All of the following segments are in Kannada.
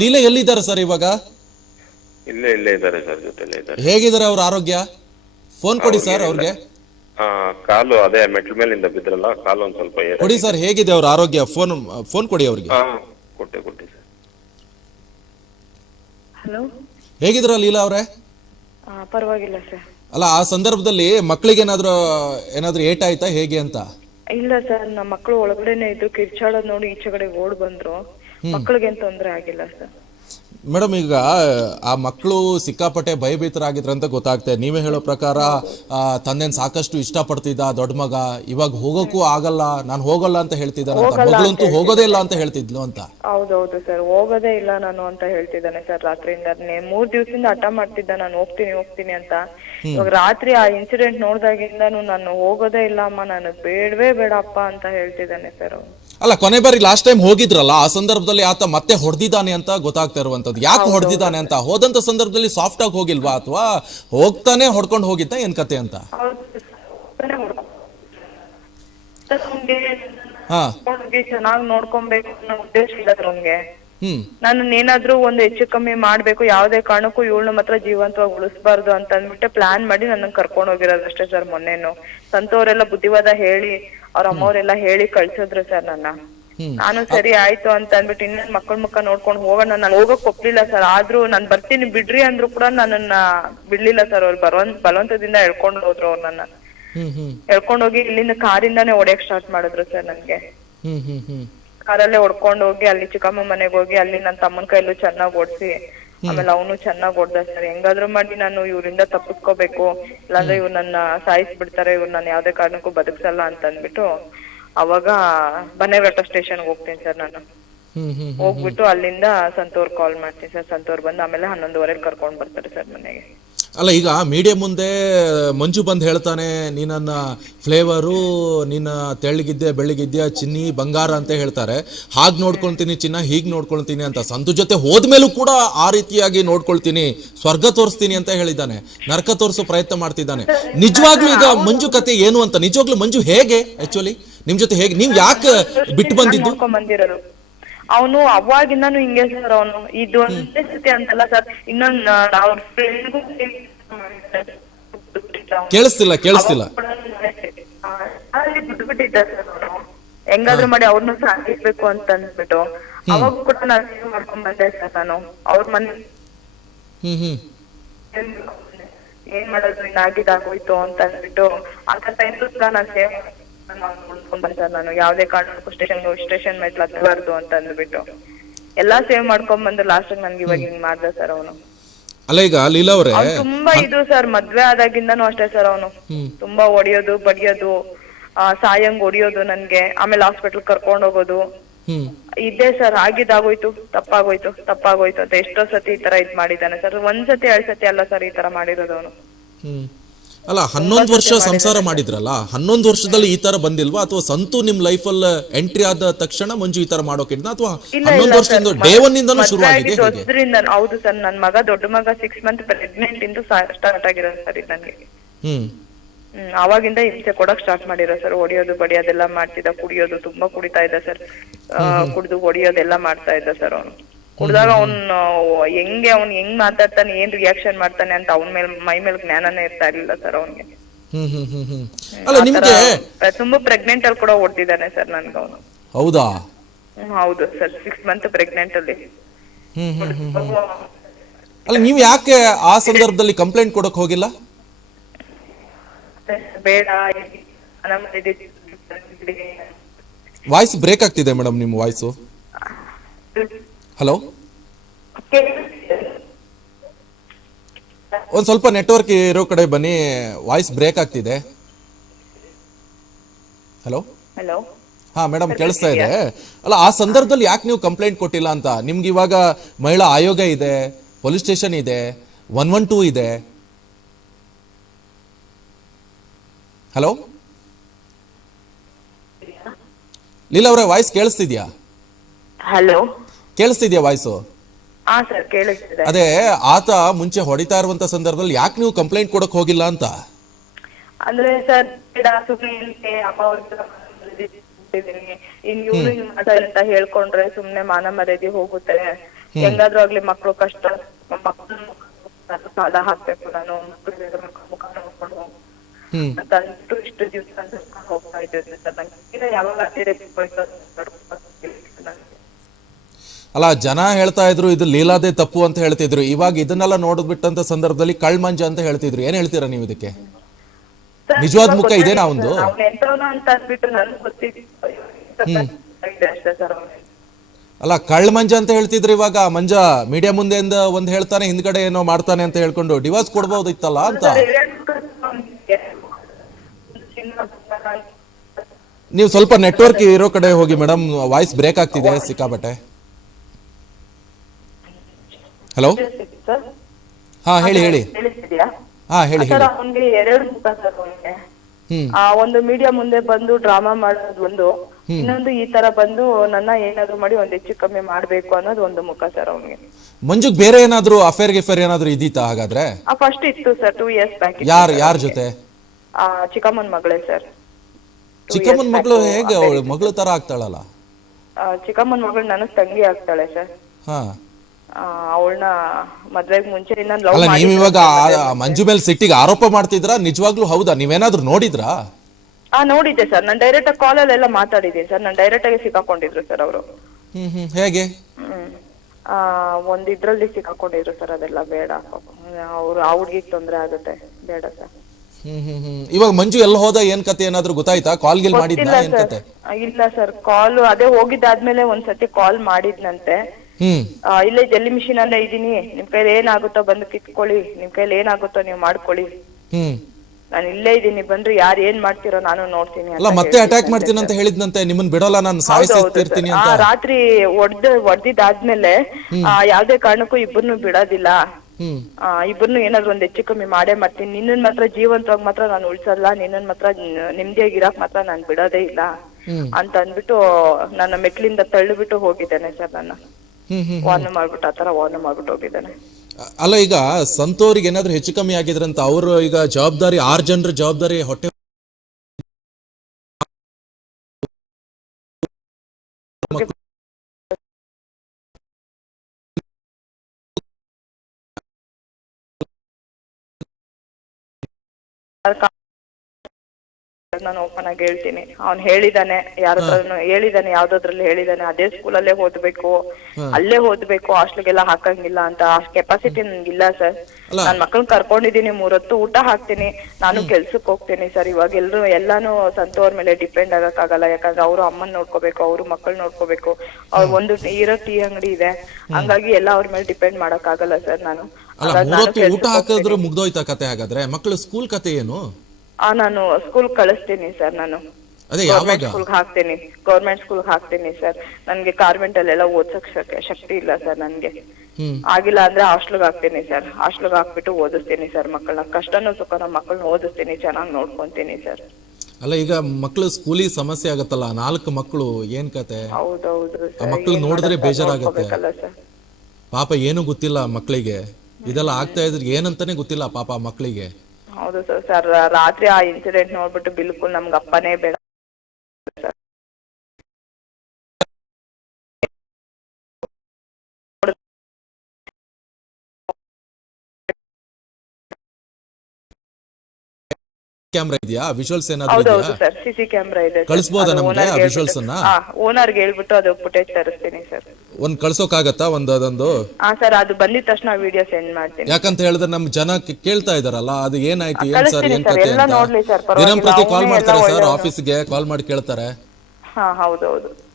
ಲೀಲೆ ಎಲ್ಲಿದ್ದಾರೆ ಸರ್ ಇವಾಗ? ಇಲ್ಲೇ ಇಲ್ಲೇ ಇದ್ದಾರೆ ಸರ್ ಜೊತೆಲೇ ಇದ್ದಾರೆ. ಹೇಗಿದ್ದಾರೆ ಅವ್ರ ಆರೋಗ್ಯ? ಫೋನ್ ಕೊಡಿ ಸರ್ ಅವ್ರಿಗೆ. ಆ, ಕಾಲು ಅದೇ ಮೆಟ್ಲ ಮೇಲಿಂದ ಬಿದ್ರಲ್ಲ ಕಾಲು ಒಂದ್ ಸ್ವಲ್ಪ ಏರ ಕೊಡಿ ಸರ್ ಹೇಗಿದೆ ಅವ್ರ ಆರೋಗ್ಯ? ಫೋನ್ ಫೋನ್ ಕೊಡಿ ಅವ್ರಿಗೆ. ಹಾ ಕೊಟ್ಟೆ ಕೊಟ್ಟೆ ಸರ್. ಹಲೋ? ಹೇಗಿದ್ರ ಲೀಲಾ ಅವರೇ? ಪರವಾಗಿಲ್ಲ ಸರ್. ಅಲ್ಲ ಆ ಸಂದರ್ಭದಲ್ಲಿ ಮಕ್ಕಳಿಗೆ ಏನಾದ್ರೂ ಏನಾದ್ರು ಏಟ್ ಆಯ್ತಾ ಹೇಗೆ ಅಂತ? ಇಲ್ಲ ಸರ್ ನಮ್ಮ ಮಕ್ಕಳು ಒಳಗಡೆನೆ ಇದ್ದು ಕಿರ್ಚಾಡೋದ್ ನೋಡಿ ಈಚೆ ಕಡೆ ಓಡ್ ಬಂದ್ರು. ಮಕ್ಕಳಿಗೇನ್ ತೊಂದರೆ ಆಗಿಲ್ಲ ಸರ್. ಮೇಡಮ್ ಈಗ ಆ ಮಕ್ಕಳು ಸಿಕ್ಕಾಪಟ್ಟೆ ಭಯಭೀತರಾಗಿದ್ರು ಅಂತ ಗೊತ್ತಾಗ್ತದೆ. ನೀವೇ ಹೇಳೋ ಪ್ರಕಾರ ತಂದೆನ್ ಸಾಕಷ್ಟು ಇಷ್ಟಪಡ್ತಿದ್ದ ದೊಡ್ಡ ಮಗ ಇವಾಗ ಹೋಗೋಕ್ಕೂ ಆಗಲ್ಲ ನಾನು ಹೋಗಲ್ಲ ಅಂತ ಹೇಳ್ತಿದ್ದಾನೆ ಅಂತ. ಮಗಳಂತೂ ಹೋಗೋದೇ ಇಲ್ಲ ಅಂತ ಹೇಳ್ತಿದ್ಲು ಅಂತ. ಹೌದೌದು ಸರ್ ಹೋಗೋದೇ ಇಲ್ಲ ನಾನು ಅಂತ ಹೇಳ್ತಿದ್ದಾನೆ ಸರ್ ರಾತ್ರಿಯಿಂದ. ಮೂರ್ ದಿವಸದಿಂದ ಹಠ ಮಾಡ್ತಿದ್ದ ನಾನು ಹೋಗ್ತೀನಿ ಹೋಗ್ತೀನಿ ಅಂತ. ಇವಾಗ ರಾತ್ರಿ ಆ ಇನ್ಸಿಡೆಂಟ್ ನೋಡ್ದಾಗಿಂದನು ನಾನು ಹೋಗೋದೇ ಇಲ್ಲ ಅಮ್ಮ ನಾನು ಬೇಡವೇ ಬೇಡಪ್ಪ ಅಂತ ಹೇಳ್ತಿದ್ದಾನೆ ಸರ್ ಅವ್ನು. ಅಲ್ಲ ಕೊನೆ ಬಾರಿ ಲಾಸ್ಟ್ ಟೈಮ್ ಹೋಗಿದ್ರಲ್ಲ ಆ ಸಂದರ್ಭದಲ್ಲಿ ಆತ ಮತ್ತೆ ಹೊಡೆದಿದ್ದಾನೆ ಅಂತ ಗೊತ್ತಾಗ್ತಾ ಇರುವಂತದ್ದು ಯಾಕೆ ಹೊಡೆದಿದ್ದಾನೆ ಅಂತ? ಹೋದಂತ ಸಂದರ್ಭದಲ್ಲಿ ಸಾಫ್ಟ್ ಆಗಿ ಹೋಗಿಲ್ವಾ ಅಥವಾ ಹೋಗ್ತಾನೆ ಹೊಡ್ಕೊಂಡು ಹೋಗಿದ್ದ ಏನ್ ಕತೆ ಅಂತ? ಹಾ. ಚೆನ್ನಾಗಿ ನೋಡ್ಕೊಬೇಕು ಅನ್ನೋ ಉದ್ದೇಶ ಇಲ್ಲ ಅದ್ರಂಗೆ ಅವ್ನ್ಗೆ ನಾನು ಏನಾದ್ರೂ ಒಂದು ಹೆಚ್ಚು ಕಮ್ಮಿ ಮಾಡ್ಬೇಕು ಯಾವ್ದೇ ಕಾರಣಕ್ಕೂ ಇವಳನ್ನ ಮಾತ್ರ ಜೀವಂತವಾಗಿ ಉಳಿಸ್ಬಾರ್ದು ಅಂತ ಅಂದ್ಬಿಟ್ಟು ಪ್ಲಾನ್ ಮಾಡಿ ನನ್ನ ಕರ್ಕೊಂಡು ಹೋಗಿರೋದು ಅಷ್ಟೇ ಸರ್ ಮೊನ್ನೆನು. ಸಂತೋರೆಲ್ಲ ಬುದ್ಧಿವಾದ ಹೇಳಿ ಅವ್ರ ಅಮ್ಮವ್ರೆಲ್ಲ ಹೇಳಿ ಕಳ್ಸಿದ್ರು ಸರ್ ನನ್ನ. ನಾನು ಸರಿ ಆಯ್ತು ಅಂತ ಅಂದ್ಬಿಟ್ಟು ಇನ್ನ ಮಕ್ಕಳ ಮುಖ ನೋಡ್ಕೊಂಡು ಹೋಗೋಣ ನಾನು ಹೋಗಕ್ ಒಪ್ಲಿಲ್ಲ ಸರ್ ಆದ್ರೂ ನಾನ್ ಬರ್ತೀನಿ ಬಿಡ್ರಿ ಅಂದ್ರು ಕೂಡ ನನ್ನನ್ನ ಬಿಡ್ಲಿಲ್ಲ ಸರ್ ಅವ್ರು. ಬಲವಂತ ಬಲವಂತದಿಂದ ಎಳ್ಕೊಂಡು ಹೋದ್ರು ಅವ್ರು ನನ್ನ. ಎಳ್ಕೊಂಡೋಗಿ ಹ್ಮ್. ಎಳ್ಕೊಂಡು ಹೋಗಿ ಇಲ್ಲಿಂದ ಕಾರಿಂದಾನೇ ಹೊಡೆಯಕ್ ಸ್ಟಾರ್ಟ್ ಮಾಡಿದ್ರು ಸರ್ ನನ್ಗೆ. ಕಾರಲ್ಲೇ ಹೊಡ್ಕೊಂಡು ಹೋಗಿ ಅಲ್ಲಿ ಚಿಕ್ಕಮ್ಮ ಮನೆಗೆ ಹೋಗಿ ಅಲ್ಲಿ ನನ್ನ ತಮ್ಮನ ಕೈಲೂ ಚೆನ್ನಾಗ್ ಓಡಿಸಿ ಆಮೇಲೆ ಅವನು ಚೆನ್ನಾಗ್ ಓಡ್ದ ಸರ್. ಹೆಂಗಾದ್ರೂ ಮಾಡಿ ನಾನು ಇವರಿಂದ ತಪ್ಪಿಸ್ಕೋಬೇಕು. ಇಲ್ಲಾಂದ್ರೆ ಇವ್ರು ನನ್ನ ಸಾಯಿಸ್ಬಿಡ್ತಾರೆ ಇವ್ರು ನಾನು ಯಾವ್ದೇ ಕಾರಣಕ್ಕೂ ಬದುಕ್ಸಲ್ಲ ಅಂತ ಅಂದ್ಬಿಟ್ಟು ಅವಾಗ ಬನ್ನೇಘಟ್ಟ ಸ್ಟೇಷನ್ಗೆ ಹೋಗ್ತೀನಿ ಸರ್ ನಾನು. ಹೋಗ್ಬಿಟ್ಟು ಅಲ್ಲಿಂದ ಸಂತೋರ್ ಕಾಲ್ ಮಾಡ್ತೀನಿ ಸರ್. ಸಂತೋರ್ ಬಂದು ಆಮೇಲೆ ಹನ್ನೊಂದುವರೆಗೆ ಕರ್ಕೊಂಡ್ ಬರ್ತಾರೆ ಸರ್ ಮನೆಗೆ. ಅಲ್ಲ, ಈಗ ಮೀಡಿಯಾ ಮುಂದೆ ಮಂಜು ಬಂದು ಹೇಳ್ತಾನೆ ನಿನ್ನ ಫ್ಲೇವರು ನಿನ್ನ ತೆಳ್ಳಗಿದ್ದೆ ಬೆಳ್ಳಗಿದ್ಯಾ ಚಿನ್ನಿ, ಬಂಗಾರ ಅಂತ ಹೇಳ್ತಾರೆ. ಹಾಗೆ ನೋಡ್ಕೊಳ್ತೀನಿ ಚಿನ್ನ, ಹೀಗೆ ನೋಡ್ಕೊಳ್ತೀನಿ ಅಂತ. ಸಂತು ಜೊತೆ ಹೋದ್ಮೇಲೂ ಕೂಡ ಆ ರೀತಿಯಾಗಿ ನೋಡ್ಕೊಳ್ತೀನಿ. ಸ್ವರ್ಗ ತೋರಿಸ್ತೀನಿ ಅಂತ ಹೇಳಿದ್ದಾನೆ. ನರಕ ತೋರಿಸೋ ಪ್ರಯತ್ನ ಮಾಡ್ತಿದ್ದಾನೆ. ನಿಜವಾಗ್ಲೂ ಈಗ ಮಂಜು ಕತೆ ಏನು ಅಂತ? ನಿಜವಾಗ್ಲೂ ಮಂಜು ಹೇಗೆ ಆಕ್ಚುಲಿ ನಿಮ್ ಜೊತೆ ಹೇಗೆ? ನೀವು ಯಾಕೆ ಬಿಟ್ಟು ಬಂದಿದ್ದು? ಅವನು ಅವಾಗಿಂದಾನು ಹಿಂಗೆ ಸರ್ ಅವನು. ಇದು ಒಂದೇ ಸತಿ ಅಂತಲ್ಲ ಸರ್ ಇನ್ನೊಂದ್ ಅವ್ರ ಫ್ರೆಂಡ್ಗೂ ಕೇಳಿಸ್ತಿಲ್ಲ ಕೇಳಿಸ್ತಿಲ್ಲ. ಬಿಟ್ಬಿಟ್ಟಿದ್ದ ಸರ್ ಅವನು. ಹೆಂಗಾದ್ರೂ ಮಾಡಿ ಅವ್ರನ್ನ ಸಾಕಿಸ್ಬೇಕು ಅಂತ ಅಂದ್ಬಿಟ್ಟು. ಅವಾಗ ಕೂಡ ನಾನು ಸೇವ್ ಮಾಡ್ಕೊಂಡ್ ಬಂದೆ ಸರ್ ನಾನು. ಅವ್ರ ಮನೆ ಹ್ಮ್ ಹ್ಮ್. ಏನ್ ಮಾಡೋದು ಇನ್ನಾಗಿದಾಗೋಯ್ತು ಅಂತ ಅಂದ್ಬಿಟ್ಟು. ಅಂತ ಟೈಮ್ ನಾನು ಸೇವ್ ಉಳ್ಕೊಂಡ್ ಬಂದ ನಾನು ಯಾವ್ದೇ ಕಾರಣಕ್ಕೂ ಸ್ಟೇಷನ್ ಸ್ಟೇಷನ್ ಮೇಲೆ ಹತ್ತಬಾರ್ದು ಅಂತ ಅಂದ್ಬಿಟ್ಟು. ಎಲ್ಲಾ ಸೇವ್ ಮಾಡ್ಕೊಂಡ್ ಬಂದು ಲಾಸ್ಟ್ ನನ್ಗೆ ಇವಾಗ ಹಿಂಗ್ ಮಾಡ್ದ ಸರ್ ಅವನು. ಅಲ್ಲ ಈಗ ಲೀಲಾ ಅವರೇ? ಅವ್ನು ತುಂಬಾ ಇದು ಸರ್ ಮದ್ವೆ ಆದಾಗಿಂದನೂ ಅಷ್ಟೇ ಸರ್ ಅವನು. ತುಂಬಾ ಹೊಡಿಯೋದು ಬಡಿಯೋದು ಸಾಯಂಗ್ ಹೊಡಿಯೋದು ನನ್ಗೆ. ಆಮೇಲೆ ಹಾಸ್ಪಿಟಲ್ ಕರ್ಕೊಂಡ್ ಹೋಗೋದು. ಇದೆ ಸರ್ ಆಗಿದಾಗೋಯ್ತು ತಪ್ಪಾಗೋಯ್ತು ತಪ್ಪಾಗೋಯ್ತು ಅಂತ ಎಷ್ಟೋ ಸತಿ ಈ ತರ ಇದ್ ಮಾಡಿದ್ದಾನೆ ಸರ್ ಒಂದ್ ಸತಿ ಎರಡ್ ಸತಿ ಅಲ್ಲ ಸರ್ ಈ ತರ ಮಾಡಿರೋದು ಅವನು. ಅಲ್ಲ ಹನ್ನೊಂದು ವರ್ಷ ಸಂಸಾರ ಮಾಡಿದ್ರಲ್ಲ ಹನ್ನೊಂದು ವರ್ಷದಲ್ಲಿ ಈ ತರ ಬಂದಿಲ್ವಾ? ಅಥವಾ ಸಂತು ನಿಮ್ ಅಲ್ಲಿ ಎಂಟ್ರಿ ಆದ ತಕ್ಷಣ ಮಂಜು ಈ ತರ ಮಾಡೋಕಿದ್ನ ಅಥವಾ ಹನ್ನೊಂದು ವರ್ಷದಿಂದ ಡೇ ಒನ್ ಇಂದನೂ ಶುರು ಆಗಿದೆ ಹೌದು ಸರ್ ನನ್ನ ಮಗ ದೊಡ್ಡ ಮಗ ಸಿಕ್ಸ್ ಮಂತ್ ಪ್ರೆಗ್ನೆಂಟ್ ಇಂದ ಸ್ಟಾರ್ಟ್ ಆಗಿರೋ ಸರ್ ನನಗೆ. ಹ್ಮ್. ಹ್ಮ್ ಅವಾಗಿಂದ ಹಿಂಸೆ ಕೊಡಕ್ ಸ್ಟಾರ್ಟ್ ಮಾಡಿರೋ ಸರ್ ಹೊಡಿಯೋದು ಬಡಿಯೋದೆಲ್ಲ ಮಾಡ್ತಿದ್ದ ಕುಡಿಯೋದು ತುಂಬಾ ಕುಡಿತಾ ಇದ್ದ ಸರ್ ಕುಡಿದು ಹೊಡಿಯೋದೆಲ್ಲ ಮಾಡ್ತಾ ಇದ್ದ ಸರ್ ಅವನು. ಕುಡ್ದಾಗ ಅವ್ನು ಹೆಂಗೆ ಅವ್ನ್ ಹೆಂಗ್ ಮಾತಾಡ್ತಾನೆ ಏನ್ ರಿಯಾಕ್ಷನ್ ಮಾಡ್ತಾನೆ ಅಂತ ಅವನ್ ಮೇಲೆ ಮೈ ಮೇಲೆ ಜ್ಞಾನನೇ ಇರ್ತಾ ಇರ್ಲಿಲ್ಲ ಸರ್ ಅವ್ನಿಗೆ. ಹ್ಮ್ ಹ್ಮ್ ಹ್ಮ್ ಹ್ಮ್. ಅಲ್ಲ ನಿಮ್ಗೆ ತುಂಬಾ ಪ್ರೆಗ್ನೆಂಟ್ ಅಲ್ಲಿ ಕೂಡ ಹೊಡ್ದಿದ್ದಾನೆ ಸರ್ ನನ್ಗೆ ಅವನು. ಹೌದಾ? ಹೌದು ಸರ್ ಸಿಕ್ಸ್ ಮಂತ್ ಪ್ರೆಗ್ನೆಂಟ್ ಅಲ್ಲಿ. ಹ್ಮ್ ಹ್ಮ್ ಹ್ಮ್ ಹ್ಮ್. ಅಲ್ಲ ನೀವು ಯಾಕೆ ಆ ಸಂದರ್ಭದಲ್ಲಿ ಕಂಪ್ಲೇಂಟ್ ಕೊಡಕ್ ಹೋಗಿಲ್ಲ? ಬೇಡ ವಾಯ್ಸ್ ಬ್ರೇಕ್ ಆಗ್ತಿದೆ ಮೇಡಮ್ ನಿಮ್ಮ ವಾಯ್ಸು ಹಲೋ? ಒಂದ್ ಸ್ವಲ್ಪ ನೆಟ್ವರ್ಕ್ ಇರೋ ಕಡೆ ಬನ್ನಿ ವಾಯ್ಸ್ ಬ್ರೇಕ್ ಆಗ್ತಿದೆ. ಹಲೋ? ಹಲೋ? ಹಾ ಮೇಡಮ್ ಕೇಳಿಸ್ತಾ ಇದೆ. ಅಲ್ಲ ಆ ಸಂದರ್ಭದಲ್ಲಿ ಯಾಕೆ ನೀವು ಕಂಪ್ಲೇಂಟ್ ಕೊಟ್ಟಿಲ್ಲ ಅಂತ? ನಿಮ್ಗೆ ಇವಾಗ ಮಹಿಳಾ ಆಯೋಗ ಇದೆ ಪೊಲೀಸ್ ಸ್ಟೇಷನ್ ಇದೆ ಒನ್ ಒನ್ ಟೂ ಇದೆ. ಹಲೋ? ಲೀಲಾ ಅವರೇ ವಾಯ್ಸ್ ಕೇಳಿಸ್ತಿದ್ಯಾ? ಹಲೋ? ಕೇಳಿಸ್ತಿದ್ಯಾ ವಾಯ್ಸು ಹಾ ಸರ್ ಕೇಳಿಸ್ತಿದೆ. ಅದೇ ಆತ ಮುಂಚೆ ಹೊಡಿತಾ ಇರುವಂತ ಸಂದರ್ಭದಲ್ಲಿ ಯಾಕೆ ನೀವು ಕಂಪ್ಲೇಂಟ್ ಕೊಡಕ್ ಹೋಗಿಲ್ಲ ಅಂತ? ಅಂದ್ರೆ ಸರ್ ಇಲ್ಕೆ ಅಮ್ಮ ಇವ್ರು ಅಂತ ಹೇಳ್ಕೊಂಡ್ರೆ ಸುಮ್ನೆ ಮಾನ ಮರ್ಯಾದೆ ಹೋಗುತ್ತೆ. ಹೆಂಗಾದ್ರೂ ಆಗ್ಲಿ ಮಕ್ಳು ಕಷ್ಟ ಮಕ್ಳು ಸಾಲ ಹಾಕ್ಬೇಕು ನಾನು ಮುಖ ನೋಡ್ಕೊಂಡು ಅಂತ ಇಷ್ಟು ದಿವಸ ಹೋಗ್ತಾ ಸರ್. ನಂಗೆ ಯಾವಾಗ ಅದೇ. ಅಲ್ಲ ಜನ ಹೇಳ್ತಾ ಇದ್ರು ಇದು ಲೀಲಾದೇ ತಪ್ಪು ಅಂತ ಹೇಳ್ತಿದ್ರು. ಇವಾಗ ಇದನ್ನೆಲ್ಲ ನೋಡಿದ್ಬಿಟ್ಟಂತ ಸಂದರ್ಭದಲ್ಲಿ ಕಳ್ಮಂಜ ಅಂತ ಹೇಳ್ತಿದ್ರು. ಏನ್ ಹೇಳ್ತೀರಾ ನೀವು ಇದಕ್ಕೆ? ನಿಜವಾದ ಮುಖ ಇದೇನಾ ಒಂದು? ಅವ್ನ್ದು? ಅವ್ನು ಎಂತವ್ನು ಅಂತ. ಅಲ್ಲ ಹೇಳ್ತಿದ್ರು ಇವಾಗ. ಮಂಜ ಮೀಡಿಯಾ ಮುಂದೆಯಿಂದ ಒಂದ್ ಹೇಳ್ತಾನೆ ಹಿಂದ್ಗಡೆ ಏನೋ ಮಾಡ್ತಾನೆ ಅಂತ ಹೇಳ್ಕೊಂಡು ಡಿವೋರ್ಸ್ ಕೊಡ್ಬೋದಿತ್ತಲ್ಲ ಅಂತ? ನೀವು ಸ್ವಲ್ಪ ನೆಟ್ವರ್ಕ್ ಇರೋ ಕಡೆ ಹೋಗಿ ಮೇಡಮ್ ವಾಯ್ಸ್ ಬ್ರೇಕ್ ಆಗ್ತಿದೆ ಸಿಕ್ಕಾಬಟ್ಟೆ ಹಲೋ? ಹಾ ಹೇಳಿ ಹೇಳಿ. ಹಾ ಹೇಳಿ ಹೇಳಿ. ಅವ್ನಿಗೆ ಎರಡು ಮುಖ ಸರ್ ಅವ್ನಿಗೆ. ಒಂದು ಮೀಡಿಯಾ ಮುಂದೆ ಬಂದು ಡ್ರಾಮಾ ಮಾಡೋದು ಒಂದು. ಇನ್ನೊಂದು ಈ ತರ ಬಂದು ನನ್ನ ಏನಾದ್ರು ಮಾಡಿ ಒಂದ್ ಹೆಚ್ಚು ಕಮ್ಮಿ ಮಾಡ್ಬೇಕು ಅನ್ನೋದು ಒಂದು ಮುಖ ಸರ್ ಅವನಿಗೆ. ಮಂಜುಗ್ ಬೇರೆ ಏನಾದ್ರು ಅಫೇರ್ ಗಿಫೇರ್ ಏನಾದ್ರು ಇದೀತ ಹಾಗಾದ್ರೆ? ಫಸ್ಟ್ ಇತ್ತು ಸರ್ ಟೂ ಇಯರ್ಸ್ ಬ್ಯಾಕ್ ಯಾರ್ ಯಾರ ಜೊತೆ? ಆ ಚಿಕ್ಕಮ್ಮನ್ ಮಗಳೇ ಸರ್. ಚಿಕ್ಕಮ್ಮನ ಮಗಳು ಹೇಗೆ ಅವಳು? ಮಗಳು ತರ ಆಗ್ತಾಳಲ್ಲ? ಚಿಕ್ಕಮ್ಮನ್ ಮಗಳು ನನಗ್ ತಂಗಿ ಆಗ್ತಾಳೆ ಸರ್. ಹಾ. ಅವಳನ್ನ ಮದ್ವೆಗೆ ಮುಂಚೆ ನಾನು ಲವ್ ಅಲ್ಲ ಮಾಡಿ ನೀವ್ ಇವಾಗ ಆ- ಆ ಮಂಜು ಮೇಲೆ ಸಿಟ್ಟಿಗೆ ಆರೋಪ ಮಾಡ್ತಿದ್ರಾ? ನಿಜವಾಗ್ಲೂ ಹೌದಾ? ನೀವೇನಾದ್ರೂ ನೋಡಿದ್ರಾ? ಆ ನೋಡಿದ್ದೆ ಸರ್. ನಾನು ಡೈರೆಕ್ಟ್ ಆಗಿ ಕಾಲ್ ಅಲ್ಲೆಲ್ಲ ಮಾತಾಡಿದ್ದೀನಿ ಸರ್. ನಾನು ಡೈರೆಕ್ಟ್ ಆಗಿ ಸಿಕ್ಕಾಕೊಂಡಿದ್ರು ಸರ್ ಅವರು. ಹ್ಮ್ ಹ್ಮ್. ಹೇಗೆ? ಒಂದ್ ಇದ್ರಲ್ಲಿ ಸಿಕ್ಕಾಕೊಂಡಿದ್ರು ಸರ್. ಅದೆಲ್ಲ ಬೇಡ. ಅವ್ರು ಆ ಹುಡ್ಗಿಗ್ ತೊಂದ್ರೆ ಆಗುತ್ತೆ. ಬೇಡ ಸರ್. ಹ್ಮ್ ಹ್ಮ್ ಹ್ಮ್. ಇವಾಗ ಮಂಜು ಎಲ್ಲ ಹೋದ? ಏನ್ ಕತೆ? ಏನಾದ್ರು ಗೊತ್ತಾಯ್ತಾ? ಕಾಲ್ ಗಿಲ್ ಮಾಡಿದ್ನಾ? ಇಲ್ಲ ಏನ್ ಸರ್. ಕತೆ? ಇಲ್ಲ ಸರ್. ಕಾಲ್ ಅದೇ ಹೋಗಿದ್ದಾದ್ಮೇಲೆ ಒಂದ್ಸತಿ ಕಾಲ್ ಮಾಡಿದ್ನಂತೆ. ಹ್ಮ್. ಇಲ್ಲೇ ಜಲ್ಲಿ ಮಿಷಿನ್ ಅಲ್ಲೇ ಇದೀನಿ ನಿಮ್ ಕೈಲಿ ಏನಾಗುತ್ತೋ ಬಂದು ಕಿತ್ಕೊಳ್ಳಿ ನಿಮ್ ಕೈಲಿ ಏನಾಗುತ್ತೋ ನೀವು ಮಾಡ್ಕೊಳ್ಳಿ. ಹ್ಮ್. ನಾನು ಇಲ್ಲೇ ಇದೀನಿ ಬಂದ್ರೆ ಯಾರು ಏನ್ ಮಾಡ್ತಿರೋ ನಾನು ನೋಡ್ತೀನಿ ಅಂತ ಅಲ್ಲ ಮತ್ತೆ ಅಟ್ಯಾಕ್ ಮಾಡ್ತೀನಿ ಅಂತ ಹೇಳಿದ್ನಂತೆ. ನಿಮ್ಮನ್ ಬಿಡೋಲ್ಲ ನಾನು ಹೌದು, ಸಾಯಿಸಿ ಹೌದು. ತೀರ್ತೀನಿ ಆ ಅಂತ ರಾತ್ರಿ ಒಡ್ದ ಒಡ್ದಿದ್ದಾದ್ಮೇಲೆ ಆ, ಯಾವ್ದೇ ಕಾರಣಕ್ಕೂ ಇಬ್ಬರನ್ನು ಬಿಡೋದಿಲ್ಲ. ಹ್ಮ್. ಆ, ಇಬ್ಬರನ್ನು ಏನಾದ್ರು ಒಂದ್ ಹೆಚ್ಚು ಕಮ್ಮಿ ಮಾಡೇ ಮಾಡ್ತೀನಿ. ನಿನ್ನನ್ ಮಾತ್ರ ಜೀವಂತವಾಗಿ ಮಾತ್ರ ನಾನು ಉಳ್ಸಲ್ಲ. ನಿನ್ನನ್ ಮಾತ್ರ ನಿಮ್ದಿಯಾಗಿ ಇರಾಕ್ ಮಾತ್ರ ನಾನು ಬಿಡೋದೇ ಇಲ್ಲ ಹ್ಮ್. ಅಂತ ಅಂದ್ಬಿಟ್ಟು ನನ್ನ ಮೆಟ್ಲಿಂದ ತಳ್ಳಿಬಿಟ್ಟು ಹೋಗಿದ್ದೇನೆ ಸರ್ ನನ್ನ ಹ್ಮ್ ವಾರ್ನ್ ಮಾಡ್ಬಿಟ್ಟು ಆತರ ವಾರ್ನೆ ಮಾಡ್ಬಿಟ್ಟು ಹೋಗಿದ್ದಾನೆ. ಅಲ್ಲ ಈಗ ಸಂತೋರಿಗೆ ಏನಾದ್ರೂ ಹೆಚ್ಚು ಕಮ್ಮಿ ಆಗಿದ್ರಂತ ಅವರು ಈಗ ಜವಾಬ್ದಾರಿ ಆರ್ ಜನರ ಜವಾಬ್ದಾರಿ ಹೊಟ್ಟೆ ನಾನು ಓಪನ್ ಆಗಿ ಹೇಳ್ತೀನಿ. ಅವ್ನ್ ಹೇಳಿದಾನೆ ಯಾರ ಹೇಳಿದಾನೆ ಯಾವ್ದಾದ್ರಲ್ಲಿ ಹೇಳಿದಾನೆ ಅದೇ ಸ್ಕೂಲಲ್ಲೇ ಓದ್ಬೇಕು. ಅಲ್ಲೇ ಓದ್ಬೇಕು ಹಾಸ್ಟೆಲ್ಗೆಲ್ಲ ಹಾಕಂಗಿಲ್ಲ ಅಂತ ಅಷ್ಟು ಕೆಪಾಸಿಟಿ ನನ್ಗಿಲ್ಲ ಸರ್. ನಾನ್ ಮಕ್ಳನ್ನ ಕರ್ಕೊಂಡಿದೀನಿ ಮೂರೊತ್ತು ಊಟ ಹಾಕ್ತೀನಿ. ನಾನು ಕೆಲ್ಸಕ್ ಹೋಗ್ತೀನಿ ಸರ್ ಇವಾಗ ಎಲ್ರು ಎಲ್ಲಾನು ಸಂತೋರ್ ಮೇಲೆ ಡಿಪೆಂಡ್ ಆಗಕ್ಕಾಗಲ್ಲ. ಯಾಕಂದ್ರೆ ಅವ್ರು ಅಮ್ಮನ್ ನೋಡ್ಕೋಬೇಕು ಅವ್ರು ಮಕ್ಕಳು ನೋಡ್ಕೋಬೇಕು. ಅವ್ರ ಒಂದು ಇರೋ ಟೀ ಅಂಗಡಿ ಇದೆ. ಹಂಗಾಗಿ ಎಲ್ಲ ಅವ್ರ ಮೇಲೆ ಡಿಪೆಂಡ್ ಮಾಡಕ್ಕಾಗಲ್ಲ ಸರ್ ನಾನು. ಊಟ ಹಾಕಿದ್ರು ಮುಗ್ದೋಯ್ತಾ ಕತೆ ಹಾಗಾದ್ರೆ? ಮಕ್ಕಳು ಸ್ಕೂಲ್ ಕತೆ ಏನು? ಆ ನಾನು ಸ್ಕೂಲ್ ಕಳಿಸ್ತೀನಿ ಸರ್ ನಾನು. ಅದೇ ಗೌರ್ಮೆಂಟ್ ಯಾವಾಗ? ಸ್ಕೂಲ್ ಹಾಕ್ತೀನಿ. ಗೌರ್ಮೆಂಟ್ ಸ್ಕೂಲ್ ಹಾಕ್ತೀನಿ ಸರ್ ನನ್ಗೆ ಕಾರ್ಮೆಂಟ್ ಅಲ್ಲೆಲ್ಲ ಓದ್ಸಕ್ ಶಕ್- ಶಕ್ತಿ ಇಲ್ಲ ಸರ್ ನನ್ಗೆ. ಹ್ಮ್. ಆಗಿಲ್ಲ ಅಂದ್ರೆ ಹಾಸ್ಟ್ಲಿಗೆ ಹಾಕ್ತೀನಿ ಸರ್ ಹಾಸ್ಟ್ಲಿಗೆ ಹಾಕ್ಬಿಟ್ಟು ಓದಿಸ್ತೀನಿ ಸರ್ ಮಕ್ಕಳನ್ನ. ಕಷ್ಟನೂ ಸುಖನ ಮಕ್ಕಳನ್ನ ಓದಿಸ್ತೀನಿ ಚೆನ್ನಾಗಿ ನೋಡ್ಕೊಂತೀನಿ ಸರ್ ಅಲ್ಲ ಈಗ ಮಕ್ಕಳು ಸ್ಕೂಲಿಗೆ ಸಮಸ್ಯೆ ಆಗತ್ತಲ್ಲ? ನಾಲ್ಕು ಮಕ್ಕಳು ಏನ್ ಕತೆ? ಹೌದೌದು ಆ ಸರ್ ಮಕ್ಳು ನೋಡಿದ್ರೆ? ಬೇಜಾರಾಗತ್ತೆ. ನೋಡ್ಕೋಬೇಕಲ್ಲ ಸರ್ ಪಾಪ ಏನು ಗೊತ್ತಿಲ್ಲ ಮಕ್ಕಳಿಗೆ ಇದೆಲ್ಲ ಆಗ್ತಾ ಇದ್ರೆ ಏನಂತಾನೆ ಗೊತ್ತಿಲ್ಲ ಪಾಪ ಮಕ್ಕಳಿಗೆ ಹೌದು ಸರ್. ಸರ್ ರಾತ್ರಿ ಆ ಇನ್ಸಿಡೆಂಟ್ ನೋಡ್ಬಿಟ್ಟು ಬಿಲ್ಕುಲ್ ನಮ್ಗೆ ಅಪ್ಪನೇ ಬೇಡ. ಕ್ಯಾಮ್ರಾ ಇದೆಯಾ? ವಿಜುವಲ್ಸ್ ಏನಾದ್ರು ಹೌದೌದು ಹೌದು ಸರ್ ಸಿಸಿ ಕ್ಯಾಮ್ರಾ ಇದೆ ಕಳಿಸ್ಬೋದಾ ನಮಗೆ ಆ visuals ಓನರ್ಗೆ ಹೇಳ್ಬಿಟ್ಟು ಅದು ಫುಟೇಜ್ ತರಿಸ್ತೀನಿ ಸರ್ ಒಂದ್ ಕಳ್ಸೋಕಾಗತ್ತಾ ಒಂದ್ ಅದೊಂದು? ಹಾ ಸರ್ ಅದು ಬಂದಿದ ತಕ್ಷಣ ವಿಡಿಯೋ ಸೆಂಡ್ ಮಾಡ್ತೀನಿ. ಯಾಕಂತ ಹೇಳಿದ್ರೆ ನಮ್ ಜನ ಕೇ- ಕೇಳ್ತಾ ಇದಾರಲ್ಲ ಅದು ಏನಾಯ್ತು ಏನ್ ಸರ್ ಕಳಿಸ್ತೀನಿ ಏನ್ sir, ಕತೆ ಎಲ್ಲ ಅಂತ? ನೋಡ್ಲಿ sir, ಪರವಾಗಿಲ್ಲ. ದಿನಂಪ್ರತಿ ಕಾಲ್ ಅವ್ನೇ ಮಾಡ್ತಾರೆ ಎಲ್ಲ ಸರ್ ಆಫೀಸ್ಗೆ ಕಾಲ್ ಮಾಡಿ ಕೇಳ್ತಾರೆ. ಹಾ ಹೌದು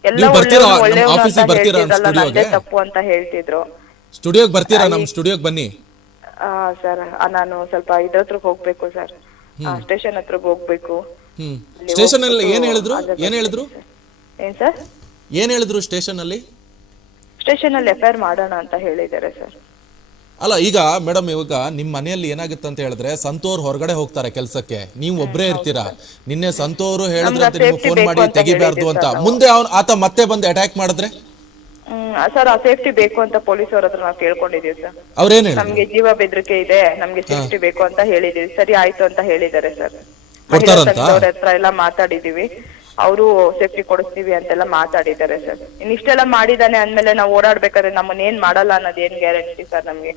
ಎಲ್ಲ ನೀವು ಬರ್ತೀರಾ? ಒಳ್ಳೆಯವ್ನು ನಮ್ಮ ಒಳ್ಳೆಯವ್ನು office ಗೆ ಅಂತ ಬರ್ತೀರಾ ಹೇಳ್ತಿದ್ರಲ್ಲ ಸ್ಟುಡಿಯೋಗೆ? ಗೆ? ತಪ್ಪು ಅಂತ ಹೇಳ್ತಿದ್ರು. ಸ್ಟುಡಿಯೋಗ್ ಬರ್ತೀರಾ ನಮ್ ಸ್ಟುಡಿಯೋಗ್ ಬನ್ನಿ. ಆ ಸರ್ ನಾನು ಸ್ವಲ್ಪ ಇದ್ರ ಹೋಗಬೇಕು ಹೋಗ್ಬೇಕು ಸರ್ ಸ್ಟೇಷನ್ ಹತ್ರ ಹೋಗ್ಬೇಕು. ಹ್ಮ್. ಸ್ಟೇಷನ್ ಅಲ್ಲಿ ಏನ್ ಹೇಳಿದ್ರು? ಏನ್ ಹೇಳಿದ್ರು? ಏನ್ ಸರ್? ಏನ್ ಹೇಳಿದ್ರು ಸ್ಟೇಷನ್ ಅಲ್ಲಿ ಸ್ಟೇಷನ್ ಅಲ್ಲಿ ಎಫ್ಐಆರ್ ಮಾಡೋಣ ಅಂತ ಹೇಳಿದ್ದಾರೆ ಸರ್. ಅಲ್ಲ ಈಗ ಮೇಡಮ್ ಇವಾಗ ನಿಮ್ಮ ಮನೆಯಲ್ಲಿ ಏನಾಗುತ್ತೆ ಅಂತ ಹೇಳಿದ್ರೆ ಸಂತೋರ್ ಹೊರಗಡೆ ಹೋಗ್ತಾರೆ ಕೆಲಸಕ್ಕೆ. ನೀವು ಒಬ್ರೇ ಇರ್ತೀರಾ? ನಿನ್ನೆ ಸಂತೋರು ಹೇಳಿದ್ರೆ ಫೋನ್ ಮಾಡಿ ತೆಗಿಬಾರ್ದು ಅಂತ. ಮುಂದೆ ಅವ್ನು ಆತ ಮತ್ತೆ ಬಂದು ಅಟ್ಯಾಕ್ ಮಾಡಿದ್ರೆ? ಸರ್ ಆ ಸೇಫ್ಟಿ ಬೇಕು ಅಂತ ಪೊಲೀಸ್ ಅವ್ರ ಹತ್ರ ನಾವು ಕೇಳ್ಕೊಂಡಿದೀವಿ ಸರ್. ಅವ್ರೇನ್ ನಮ್ಗೆ ಜೀವ ಬೆದರಿಕೆ ಇದೆ ನಮ್ಗೆ ಸೇಫ್ಟಿ ಬೇಕು ಅಂತ ಹೇಳಿದೀವಿ. ಸರಿ ಆಯ್ತು ಅಂತ ಹೇಳಿದ್ದಾರೆ ಸರ್. ಕೊಡ್ತಾರಂತ? ಅವ್ರ ಹತ್ರ ಎಲ್ಲ ಮಾತಾಡಿದೀವಿ. ಅವರು ಸೇಫ್ಟಿ ಕೊಡಿಸ್ತೀವಿ ಅಂತೆಲ್ಲ ಮಾತಾಡಿದ್ದಾರೆ ಸರ್. ಇನ್ನಿಷ್ಟೆಲ್ಲ ಮಾಡಿದಾನೆ ಅಂದ್ಮೇಲೆ ನಾವು ಓಡಾಡ್ಬೇಕಾದ್ರೆ ನಮ್ಮನ್ನ ಏನ್ ಮಾಡಲ್ಲ ಅನ್ನೋದು ಏನ್ ಗ್ಯಾರಂಟಿ ಸರ್ ನಮ್ಗೆ?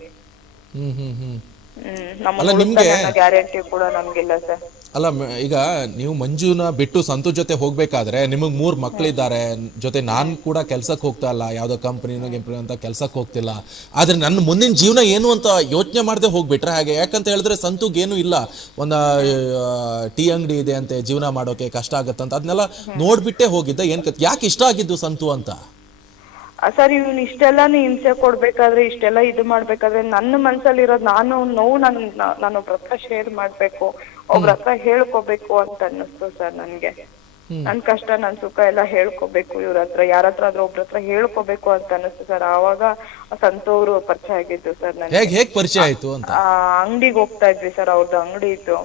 ಹ್ಮ್ ಹ್ಮ್ ಹ್ಮ್. ಹ್ಮ್ ಅಲ್ಲ, ನಮ್ಮ ನಿಮ್ಗೆ- ಗ್ಯಾರಂಟಿ ಕೂಡ ನಮ್ಗಿಲ್ಲ ಸರ್. ಅಲ್ಲ ಈಗ ನೀವು ಮಂಜುನ ಬಿಟ್ಟು ಸಂತು ಜೊತೆ ಹೋಗ್ಬೇಕಾದ್ರೆ ನಿಮಗೆ ಮೂರು ಮಕ್ಕಳಿದ್ದಾರೆ ಜೊತೆ ನಾನು ಕೂಡ ಕೆಲ್ಸಕ್ಕೆ ಹೋಗ್ತಾ ಇಲ್ಲ. ಯಾವುದೋ ಕಂಪ್ನಿನೋ ಅಂತ ಕೆಲ್ಸಕ್ಕೆ ಹೋಗ್ತಿಲ್ಲ. ಆದ್ರೆ ನನ್ನ ಮುಂದಿನ ಜೀವನ ಏನು ಅಂತ ಯೋಚನೆ ಮಾಡದೆ ಹೋಗ್ಬಿಟ್ರೆ ಹಾಗೆ. ಯಾಕಂತ ಹೇಳಿದ್ರೆ ಸಂತುಗೇನು ಇಲ್ಲ. ಒಂದು ಟೀ ಅಂಗಡಿ ಇದೆ ಅಂತೆ, ಜೀವನ ಮಾಡೋಕೆ ಕಷ್ಟ ಆಗತ್ತಂತ. ಅದನ್ನೆಲ್ಲ ನೋಡ್ಬಿಟ್ಟೆ ಹೋಗಿದ್ದ. ಏನ್ ಯಾಕೆ ಇಷ್ಟ ಆಗಿದ್ದು ಸಂತು ಅಂತ? ಸರ್ ಇವ್ನು ಇಷ್ಟೆಲ್ಲಾನು ಹಿಂಸೆ ಕೊಡ್ಬೇಕಾದ್ರೆ ಇಷ್ಟೆಲ್ಲ ಇದು ಮಾಡ್ಬೇಕಾದ್ರೆ ನನ್ನ ಮನ್ಸಲ್ಲಿ ಇರೋದು ನಾನು ನೋವು ನನ್ ನಾ- ನಾನು ಒಬ್ರ ಹತ್ರ ಶೇರ್ ಮಾಡ್ಬೇಕು ಒಬ್ರ ಹತ್ರ ಹೇಳ್ಕೋಬೇಕು ಅಂತ ಅನ್ನಿಸ್ತು ಸರ್ ನನ್ಗೆ. ನನ್ ಕಷ್ಟ ನನ್ ಸುಖ ಎಲ್ಲ ಹೇಳ್ಕೋಬೇಕು ಇವ್ರ ಹತ್ರ ಯಾರ ಹತ್ರ ಆದ್ರೂ ಒಬ್ರ ಹತ್ರ ಹೇಳ್ಕೋಬೇಕು ಅಂತ ಅನ್ನಿಸ್ತು ಸರ್. ಆವಾಗ ಸಂತೋರು ಪರಿಚಯ ಆಗಿದ್ದು ಸರ್ ನನ್ಗೆ. ಹೇಗ್ ಹೇಗ್ ಪರಿಚಯ ಆಯ್ತು ಅಂತ? ಅಂಗಡಿಗೆ ಹೋಗ್ತಾ ಇದ್ವಿ ಸರ್ ಅವ್ರದ್ದು ಅಂಗಡಿ ಇತ್ತು.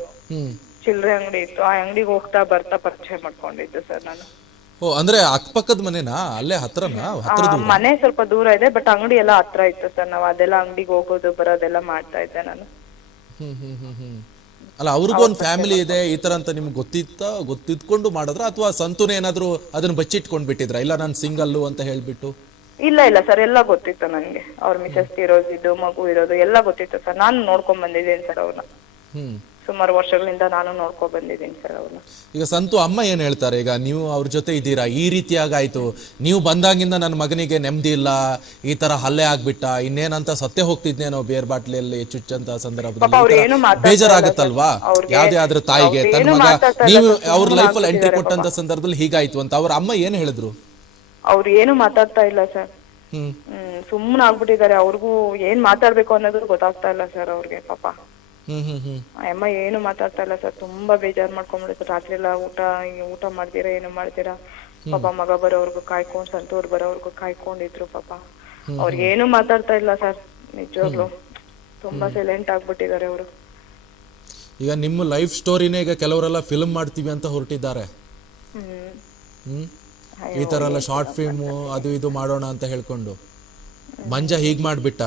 ಚಿಲ್ಲರೆ ಅಂಗಡಿ ಇತ್ತು. ಆ ಅಂಗಡಿಗೆ ಹೋಗ್ತಾ ಬರ್ತಾ ಪರಿಚಯ ಮಾಡ್ಕೊಂಡಿದ್ದು ಸರ್ ನಾನು. ಓ ಅಂದ್ರೆ ಅಕ್ಕಪಕ್ಕದ ಮನೆನಾ? ಅಲ್ಲೇ ಹತ್ರನಾ? ಆ, ಮನೆ ಸ್ವಲ್ಪ ದೂರ ಇದೆ ಬಟ್ ಅಂಗಡಿ ಎಲ್ಲ ಹತ್ರ ಇತ್ತು ಸರ್. ನಾವ್ ಅದೆಲ್ಲ ಅಂಗಡಿಗೆ ಹೋಗೋದು ಬರೋದೆಲ್ಲ ಮಾಡ್ತಾ ಇದ್ದೆ ನಾನು. ಹ್ಮ್ ಹ್ಮ್ ಹ್ಮ್ ಹ್ಮ್. ಅಲ್ಲ ಅವ್ರಿಗೂ ಒಂದು ಫ್ಯಾಮಿಲಿ ಇದೆ ಈ ತರ ಅಂತ ನಿಮ್ಗೆ ಗೊತ್ತಿತ್ತ ಗೊತ್ತಿದ್ಕೊಂಡು ಮಾಡಿದ್ರ? ಅಥವಾ ಸಂತೂನ ಏನಾದ್ರು ಅದನ್ನ ಬಚ್ಚಿಟ್ಕೊಂಡ್ ಬಿಟ್ಟಿದ್ರ? ಇಲ್ಲ ನಾನು ಸಿಂಗಲ್ಲು ಅಂತ ಹೇಳ್ಬಿಟ್ಟು? ಇಲ್ಲ ಇಲ್ಲ ಸರ್ ಎಲ್ಲ ಗೊತ್ತಿತ್ತು ನನಗೆ ಅವ್ರ ಮಿಸಸ್ ಇದು ಮಗು ಇರೋದು ಎಲ್ಲ ಗೊತ್ತಿತ್ತು ಸರ್. ನಾನು ನೋಡ್ಕೊಂಡ್ ಬಂದಿದ್ದೇನೆ ಸರ್ ಅವ್ರನ್ನ. ಹ್ಮ್. ಸುಮಾರು ವರ್ಷಗಳಿಂದ ನಾನು ನೋಡ್ಕೊ ಬಂದಿದ್ದೀನಿ ಸರ್ ಅವ್ರನ್ನ. ಈಗ ಸಂತು ಅಮ್ಮ ಏನ್ ಹೇಳ್ತಾರೆ? ಈಗ ನೀವು ಅವ್ರ ಜೊತೆ ಇದ್ದೀರಾ? ಈ ರೀತಿಯಾಗಾಯ್ತು. ನೀವು ಬಂದಾಗಿಂದ ನನ್ನ ಮಗನಿಗೆ ನೆಮ್ಮದಿ ಇಲ್ಲ ಈ ತರ ಹಲ್ಲೆ ಆಗ್ಬಿಟ್ಟ ಇನ್ನೇನಂತ ಸತ್ತೆ ಹೋಗ್ತಿದ್ನೇನೋ ಬೇರ್ ಬಾಟ್ಲಿಯಲ್ಲಿ ಚುಚ್ಚಂತ ಸಂದರ್ಭದಲ್ಲಿ ಅವ್ರು ತರ ಏನು ಮಾತಾಡ್ತಾ ಬೇಜಾರಾಗತ್ತಲ್ವಾ. ಅವ್ರಿಗೆ- ಯಾವ್ದೇ ಆದ್ರೂ ತಾಯಿಗೆ ಅವ್ರು ತನ್ನ ಏನು ಮಗ ಮಾತಾಡ್ತಾ ನೀವು ಅವ್ರ ಸುಮ್ನೆ ಲೈಫಲ್ಲಿ ಎಂಟ್ರಿ ಕೊಟ್ಟಂತ ಸಂದರ್ಭದಲ್ಲಿ ಹೀಗಾಯ್ತು ಅಂತ ಅವ್ರ ಅಮ್ಮ ಏನ್ ಹೇಳಿದ್ರು? ಅವ್ರು ಏನು ಮಾತಾಡ್ತಾ ಇಲ್ಲ ಸರ್. ಹ್ಮ್. ಹ್ಮ್ ಸುಮ್ಮನೆ ಆಗ್ಬಿಟ್ಟಿದ್ದಾರೆ. ಅವ್ರಿಗೂ ಏನ್ ಮಾತಾಡ್ಬೇಕು ಅನ್ನೋದು ಗೊತ್ತಾಗ್ತಾ ಇಲ್ಲ ಸರ್ ಅವ್ರಿಗೆ ಪಾಪ. ಹ್ಮ್ ಹ್ಮ್ ಹ್ಮ್. ಆ ಅಮ್ಮ ಏನು ಮಾತಾಡ್ತಾ ಇಲ್ಲ ಸರ್. ತುಂಬಾ ಬೇಜಾರ್ ಮಾಡ್ಕೊಂಡ್ಬಿಡುತ್ತೆ ರಾತ್ರಿ ಎಲ್ಲ ಊಟ ಊಟ ಮಾಡ್ತೀರಾ ಏನು ಮಾಡ್ತೀರಾ? ಪಾಪ ಮಗ ಬರೋವರ್ಗು ಕಾಯ್ಕೊಂಡ್ ಸಂತೂರ್ ಬರೋವರ್ಗು ಕಾಯ್ಕೊಂಡಿದ್ರು ಪಾಪ. ಅವ್ರಿಗೆ ಏನು ಮಾತಾಡ್ತಾ ಇಲ್ಲ ಸರ್. ನಿಜವಾಗ್ಲು. ತುಂಬಾ ಸೈಲೆಂಟ್ ಆಗ್ಬಿಟ್ಟಿದ್ದಾರೆ ಅವರು. ಈಗ ನಿಮ್ಮ ಲೈಫ್ ಸ್ಟೋರಿನೇ ಈಗ ಕೆಲವರೆಲ್ಲ ಫಿಲ್ಮ್ ಮಾಡ್ತೀವಿ ಅಂತ ಹೊರಟಿದ್ದಾರೆ. ಹ್ಮ್. ಹ್ಮ್. ಈ ತರ ಎಲ್ಲ ಶಾರ್ಟ್ ಫಿಲ್ಮ್ ಅದು ಇದು ಮಾಡೋಣ ಅಂತ ಹೇಳ್ಕೊಂಡು. ಮಂಜ ಹೀಗ್ ಮಾಡ್ಬಿಟ್ಟ.